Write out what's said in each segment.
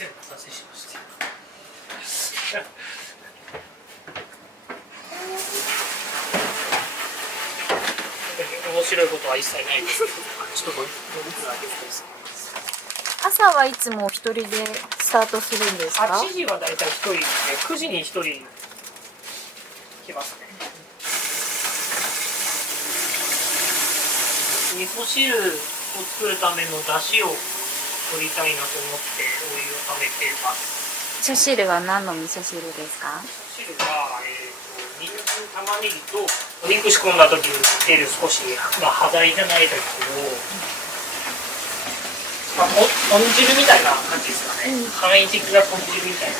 せん、お待たせしました。面白いことは一切ないですけど、ちょっと僕らです。朝はいつも一人でスタートするんですか？8時はだいたい1人で、9時に1人来ますね。味噌汁を作るための出汁を取りたいなと思ってお湯をためてます。味噌汁は何の味噌汁ですか？味噌汁は、人参、玉ねぎとお肉仕込んだ時に出る少し、端材じゃないですけど、豚汁みたいな感じですかね。簡易的な豚汁みたいな。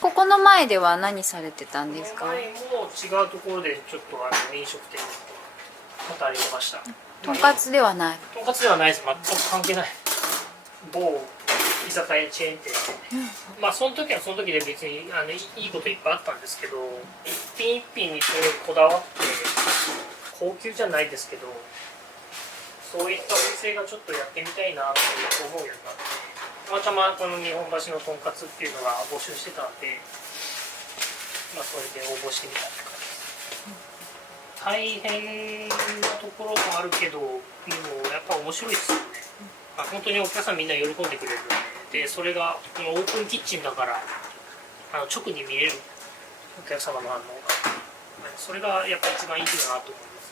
ここの前では何されてたんですか？前も違うところでちょっと飲食店に働いてました。とんかつではない。とんかつではないです。全く関係ない。某居酒屋チェーン店で、その時はその時で別にいいこといっぱいあったんですけど、一品一品にすごいこだわって高級じゃないですけど、そういったお店がちょっとやってみたいなって思うようになって。たまたまこの日本橋のとんかつっていうのが募集してたんで、それで応募してみたって感じです。大変なところもあるけど、でもやっぱ面白いですよね。本当にお客さんみんな喜んでくれるので、それがこのオープンキッチンだから直に見れるお客様の反応が、それがやっぱ一番いいかなと思います。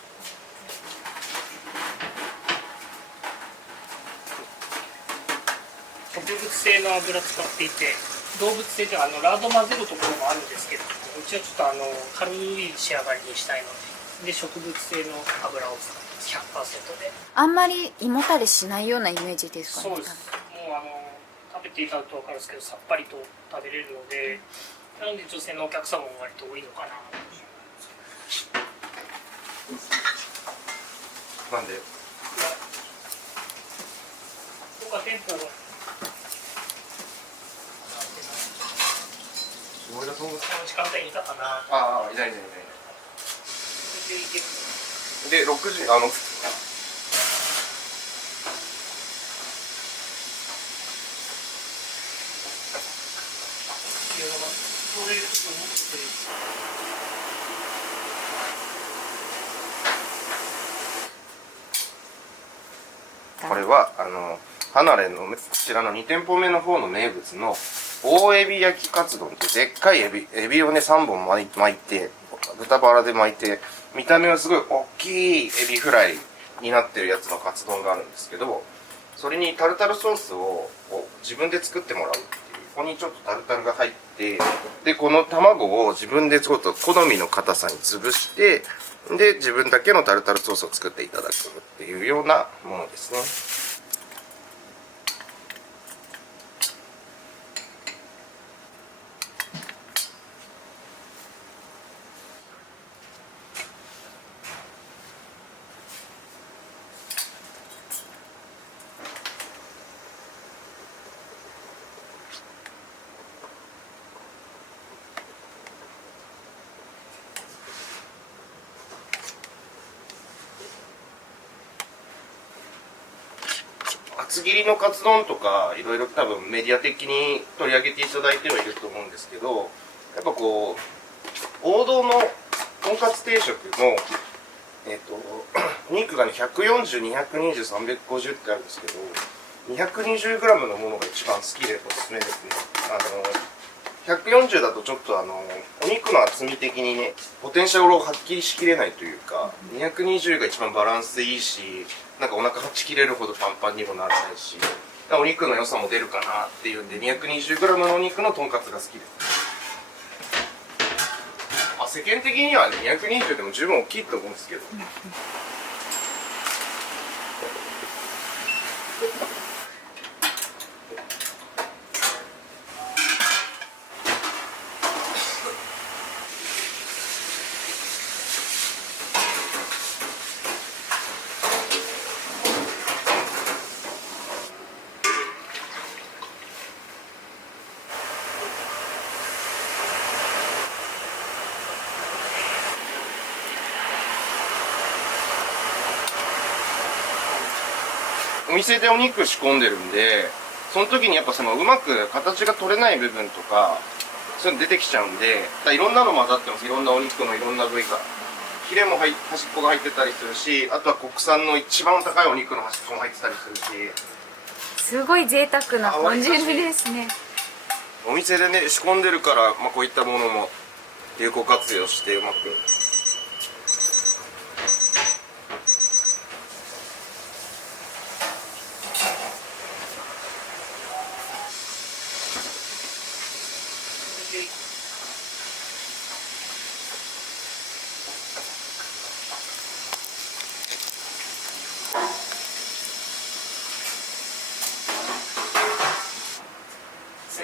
植物性の油使っていて、動物性ではラード混ぜるところもあるんですけど、うちはちょっと軽い仕上がりにしたいので、植物性の油を使って 100% で。あんまり胃もたれしないようなイメージですかね。そうです。もう食べていただくと分かるんですけど、さっぱりと食べれるので、なので女性のお客様も割と多いのかな。なんで？僕は店舗が思い出そう。この時間帯にいたかな。ああ、いない。で、6時、これは離れのこちらの2店舗目の方の名物の大エビ焼きカツ丼ってでっかいエビをね3本巻いて豚バラで巻いて見た目はすごい大きいエビフライになってるやつのカツ丼があるんですけど、それにタルタルソースを自分で作ってもらうっていう。ここにちょっとタルタルが入って、でこの卵を自分でちょっと好みの硬さに潰して、で自分だけのタルタルソースを作っていただくっていうようなものですね。厚切りのカツ丼とかいろいろ多分メディア的に取り上げていただいてはいると思うんですけど、やっぱこう王道のとんかつ定食のお肉がね140、220、350ってあるんですけど、220g のものが一番好きでおすすめですね。140だとちょっとお肉の厚み的にねポテンシャルを発揮しきれないというか、220が一番バランスいいし、なんかお腹はち切れるほどパンパンにもならないし、お肉の良さも出るかなっていうんで 220g のお肉のとんかつが好きです。世間的にはね220でも十分大きいと思うんですけど、お店でお肉仕込んでるんで、その時にやっぱそのうまく形が取れない部分とかそういうの出てきちゃうんで、だからいろんなの混ざってます。いろんなお肉のいろんな部位が、ヒレも端っこが入ってたりするし、あとは国産の一番高いお肉の端っこも入ってたりするし、すごい贅沢な豚汁ですね。お店でね仕込んでるから、まあ、こういったものも有効活用してうまく。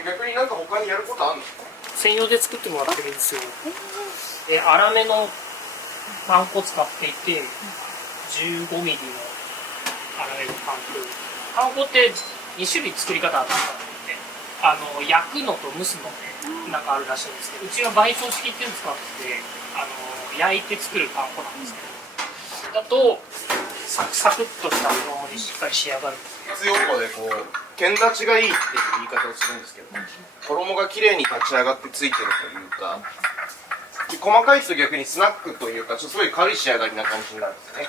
逆になんか他にやることあるの？専用で作ってもらってるんですよ。粗めのパン粉を使っていて、15ミリの粗めのパン粉。パン粉って2種類作り方あったんで、焼くのと蒸すのでなんかあるらしいんですけど、うちは倍増式っていうのを使って焼いて作るパン粉なんですけど、だとサクサクっとした衣にしっかり仕上がるんですよ。活用法でこう剣立ちがいいっていう言い方をするんですけど、衣が綺麗に立ち上がってついてるというか、細かいと逆にスナックというか、すごい軽い仕上がりな感じになるんですね。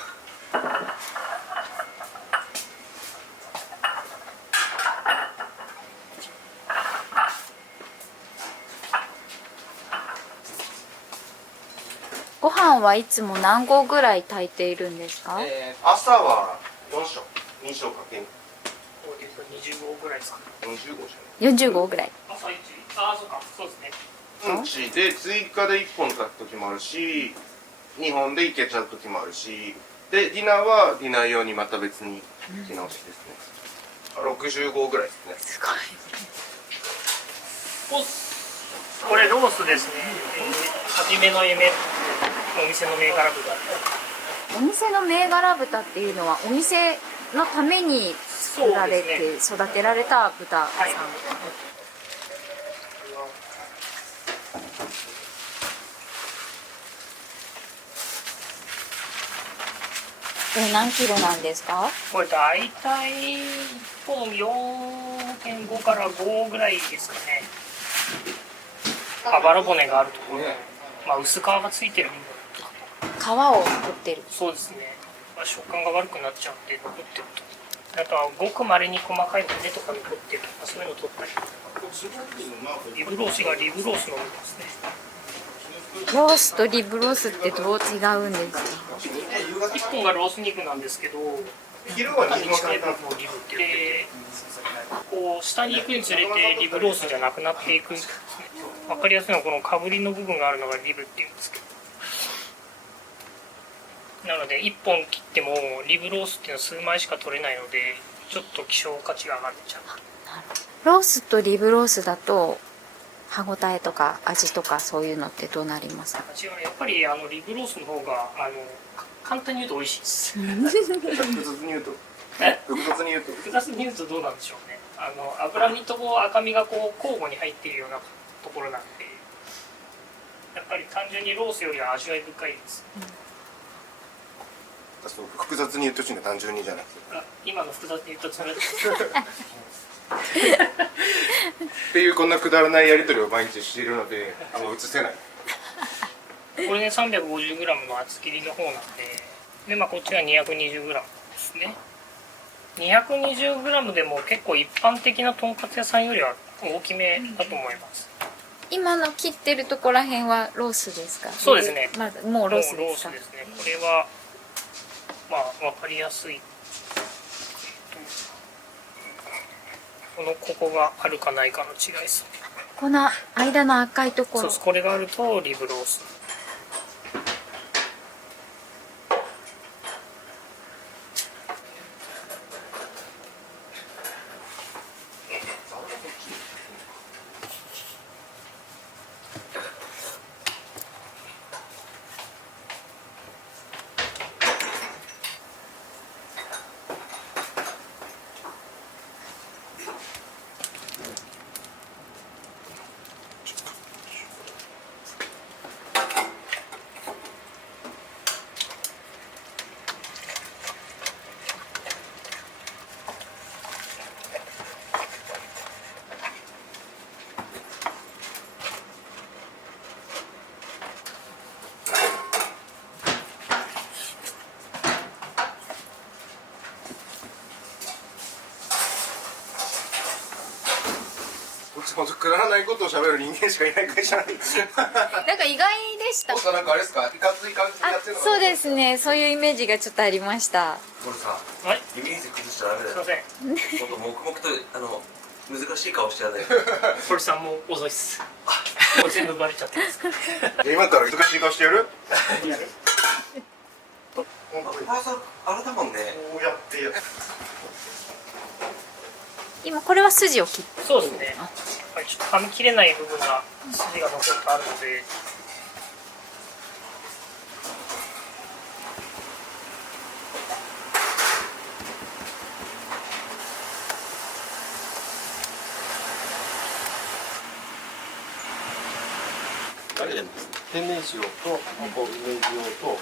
ご飯はいつも何合ぐらい炊いているんですか？朝は4升、2升かける20合ぐらいですかね。40合じゃない40合ぐらい。朝一、ああ、そうか、そうですね。で追加で1本炊く時もあるし、2本でいけちゃう時もあるし、でディナーはディナー用にまた別に炊き直しですね。60合ぐらいですね。すごい。これロースですね。初めの夢、お店の銘柄豚。お店の銘柄豚っていうのはお店のために作られて、育てられた豚さん。はい。何キロなんですか？これ大体1本 4.5 から5ぐらいですかね。あばら骨があるところ、まあ、薄皮がついてる皮を取ってる。そうですね、まあ、食感が悪くなっちゃうんで残ってると。あとはごくまれに細かい骨とか残ってるとか、そういうのを取ったり。リブロースがリブロースの部分ですね。ロースとリブロースってどう違うんですか？1本がロース肉なんですけど、昼は肩に近い部分をリブって言って、こう下に行くにつれてリブロースじゃなくなっていくんですね。分かりやすいのはこのかぶりの部分があるのがリブっていうんですけど、なので1本切ってもリブロースっていうのは数枚しか取れないので、ちょっと希少価値が上がっちゃう。ロースとリブロースだと歯ごたえとか味とかそういうのってどうなりますか？味はやっぱりリブロースの方が簡単に言うと美味しいです。複雑に言うと複雑に言うとどうなんでしょうね。脂身と赤身がこう交互に入っているようなところなんで、やっぱり単純にロースよりは味わい深いです。複雑に言うとしいの単純にじゃなくて、今の複雑に言うとそれっていうこんなくだらないやり取りを毎日しているので映せない。これね 350g の厚切りの方なんで、まあ、こっちは 220g ですね。220g でも結構一般的なとんかつ屋さんよりは大きめだと思います。今の切ってるとこら辺はロースですか？そうですね、まだもうロースですか？もうロースですね。これはまあ分かりやすい、ここがあるかないかの違いです。この間の赤いところ。そうです、これがあるとリブロース。本当くだらないことを喋る人間しかいない会社なんですよ。なんか意外でした。お父さんなんかあれですか、いかつい感じでやってるのかな。そうですね、そういうイメージがちょっとありました。森さん、はい、イメージ崩しちゃダメだよ。すいません。もっと黙々と難しい顔してやね。堀さんも遅いっす。もう全部バレちゃってます。今から難しい顔してやる。パーさんあれだもんね。こうやってやる。今これは筋を切って。そうですね。はい、ちょっと噛み切れない部分が筋が残ってあるので。天然塩と梅塩と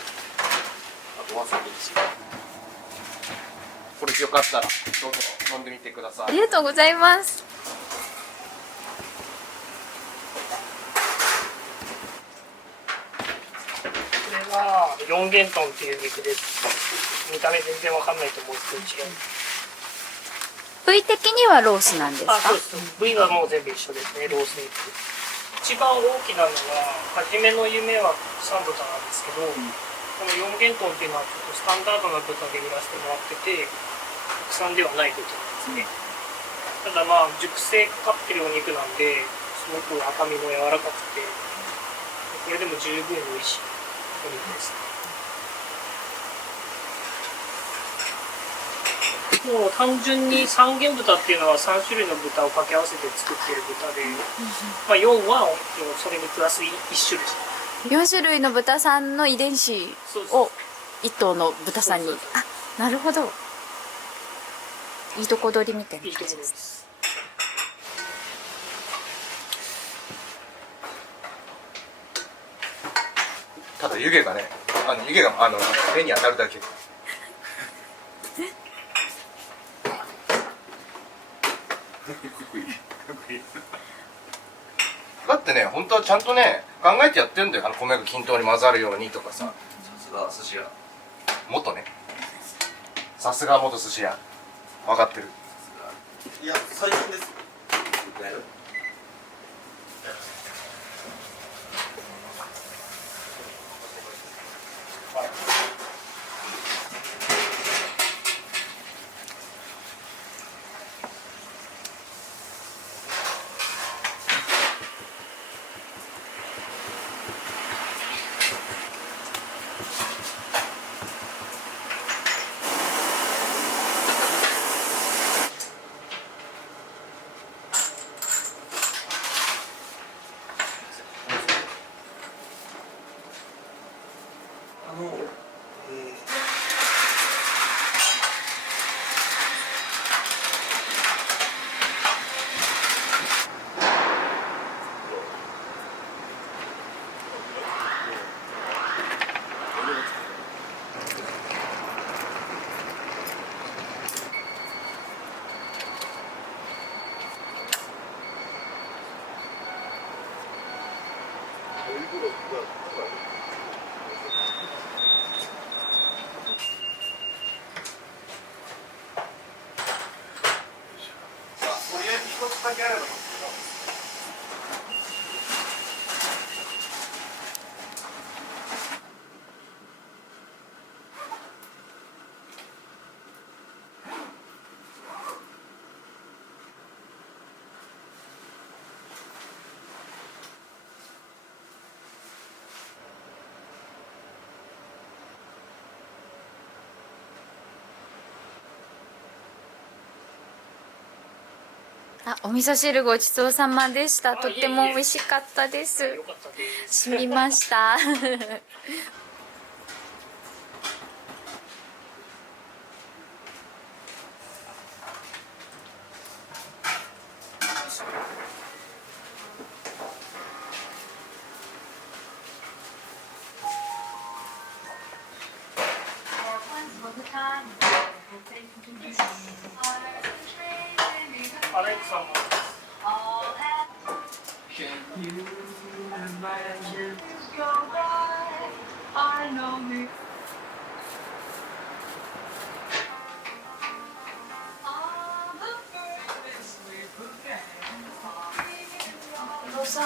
あとわさび。これよかったらどうぞ飲んでみてください。ありがとうございます。これは四元豚っていう肉です。見た目全然わかんないと思うんですけど違う。部位的にはロースなんですか？あ、そうです。部位はもう全部一緒ですね。ロース肉。一番大きなのは初めの夢はサンドタなんですけど、この四元豚っていうのはちょっとスタンダードな豚で売らせてもらってて、国産ではない豚なんですね。ただまあ熟成かかってるお肉なんで、すごく赤身も柔らかくて、これでも十分美味しいお肉ですね。もう単純に三元豚っていうのは3種類の豚を掛け合わせて作っている豚で、まあ、4はそれにプラス1種類。4種類の豚さんの遺伝子を1頭の豚さんに。あ、なるほど。いいとこ取りみたいないいところで感じです。す。ただ湯気がね、湯気が目に当たるだけ。だってね、本当はちゃんとね考えてやってんだよ。米が均等に混ざるようにとかさ。さすが寿司屋。元ね。さすが元寿司屋。分かってる。いや最近です。とりあえず一つだけあれば。あ、お味噌汁ごちそうさまでした。あとっても美味しかったです。よかったです。染みました。アレクさんも。ご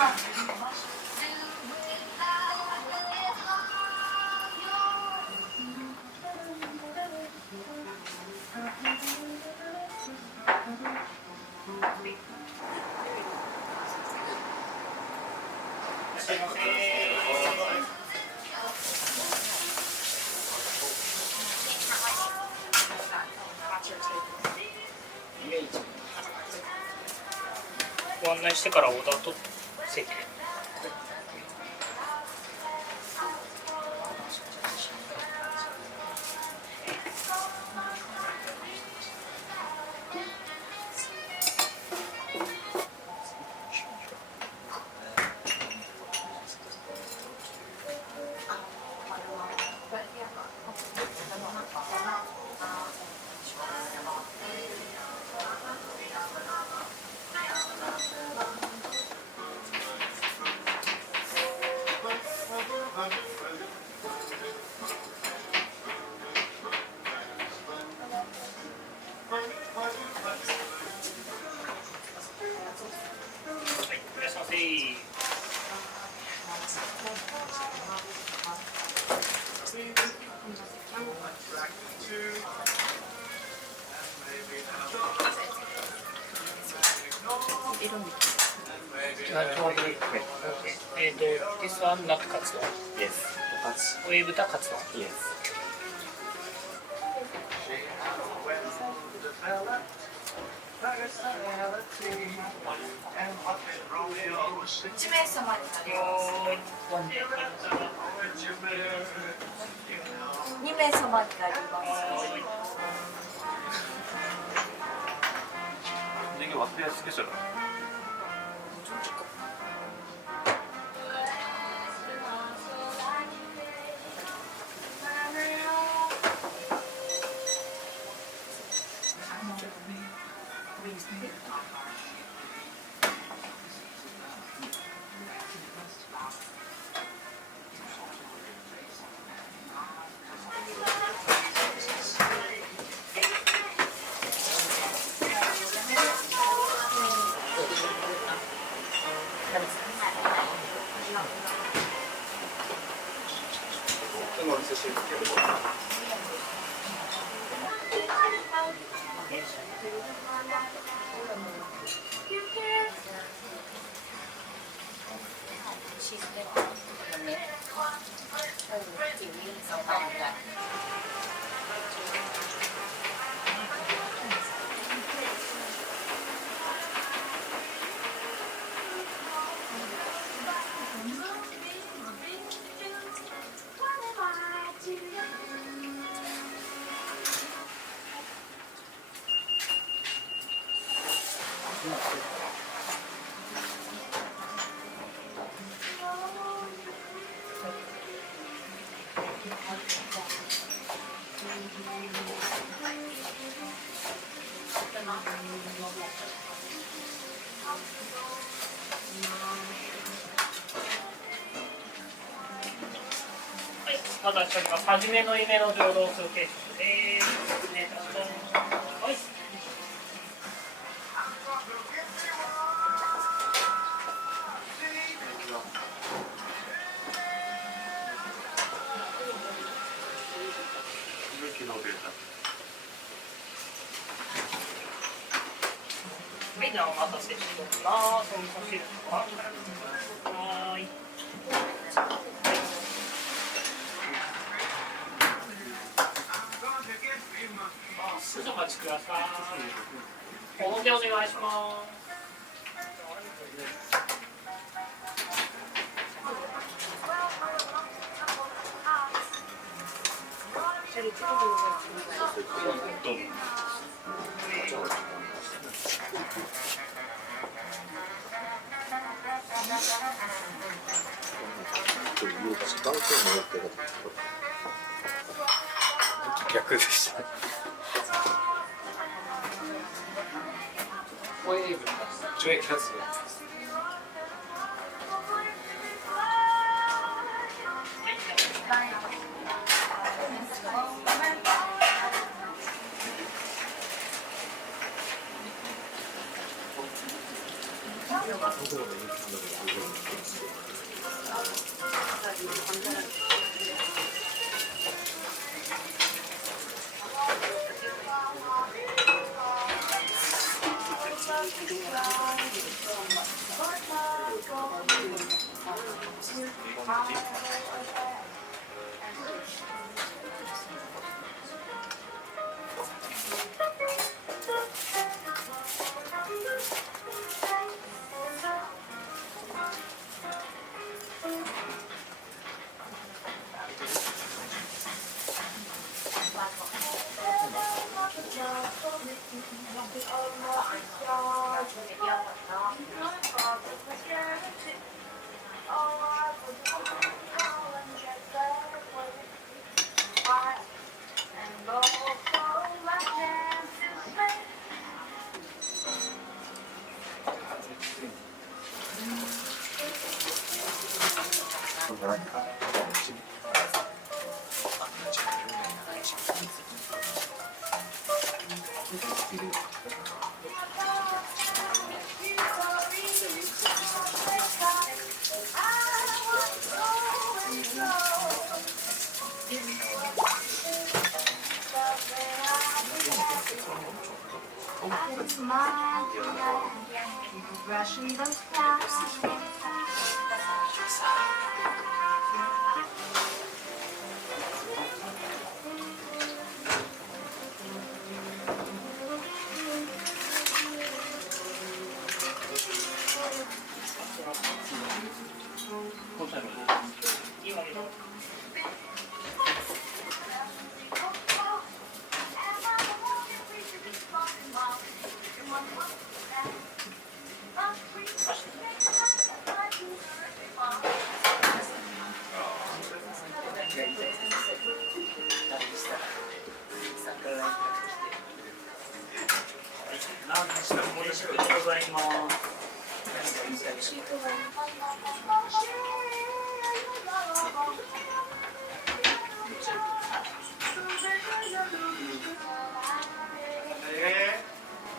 案内してからオーダーと席で。This one not カツ丼。Yes. 上豚カツ丼。Yes. 1名様になります。2名様になります。で今忘れやすくしたら。まだちょっと初めの夢の浄土数形式です。失礼いたします。はい。はい、じゃあお待たせしておきます。お味噌汁とは。はい。少々お待ちください。保温でお願いします。逆でした。上映キャスお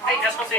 はい、いらっしゃいませ。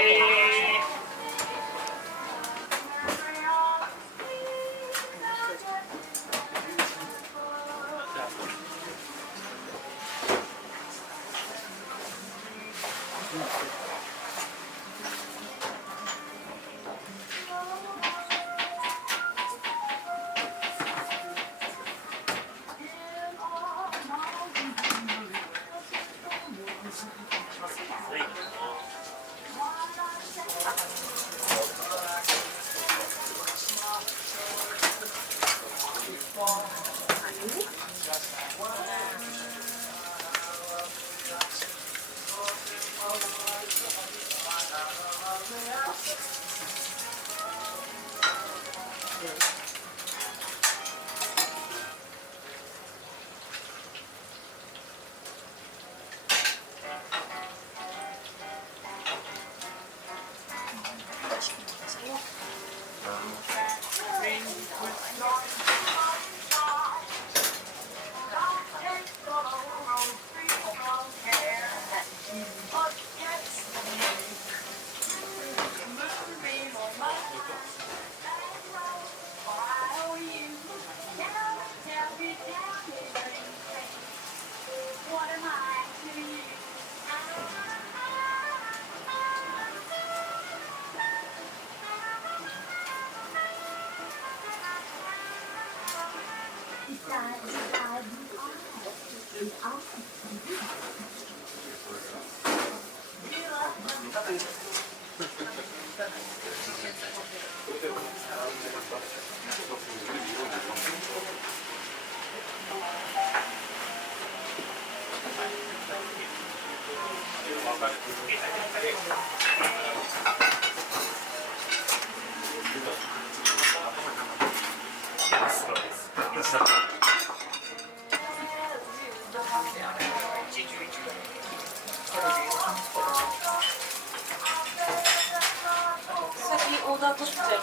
オーダー取っちゃって。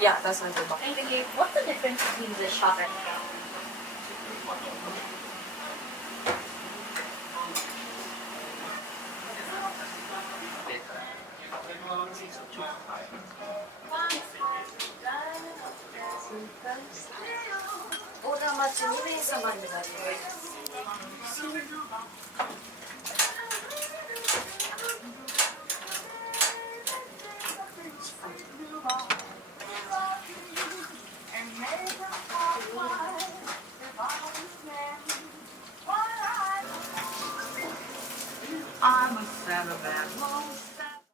Yeah, that's what I thought. What's the difference between the shop and the shop? I'm a Santa Man.